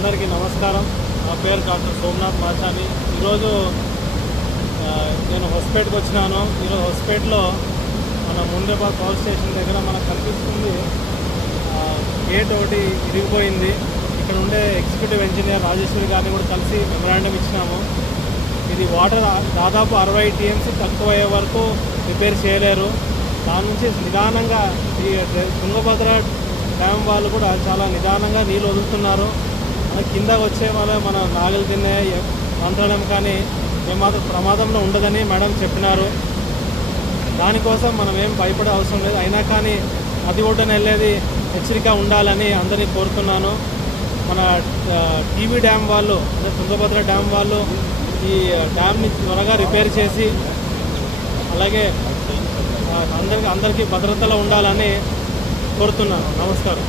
అందరికీ నమస్కారం. నా పేరు డాక్టర్ సోమనాథ్ మాచాని. ఈరోజు నేను హాస్పిటల్కి వచ్చినాను. ఈరోజు హాస్పిటల్లో మన ముందేబాద్ పవర్ స్టేషన్ దగ్గర మనకు కనిపిస్తుంది గేట్ ఒకటి ఇరిగిపోయింది. ఇక్కడ ఉండే ఎగ్జిక్యూటివ్ ఇంజనీర్ రాజేశ్వరి గారిని కూడా కలిసి మెమరాండం ఇచ్చినాము. ఇది వాటర్ దాదాపు అరవై టీఎంసీ తక్కువ అయ్యే వరకు రిపేర్ చేయలేరు. దాని నుంచి నిదానంగా ఈ తుంగభద్ర డ్యామ్ వాళ్ళు కూడా చాలా నిదానంగా నీళ్ళు వదులుతున్నారు. కింద వచ్చే వాళ్ళ మన నాగలు తినే మంత్రాలయం కానీ ఏమాత్రం ప్రమాదంలో ఉండదని మేడం చెప్పినారు. దానికోసం మనం ఏం భయపడే అవసరం లేదు. అయినా కానీ అది ఒడ్డున వెళ్ళేది హెచ్చరిక ఉండాలని అందరినీ కోరుతున్నాను. మన టీవీ డ్యామ్ వాళ్ళు అంటే తుంగభద్ర డ్యామ్ వాళ్ళు ఈ డ్యామ్ని త్వరగా రిపేర్ చేసి అలాగే అందరికి అందరికీ భద్రతలో ఉండాలని కోరుతున్నాను. నమస్కారం.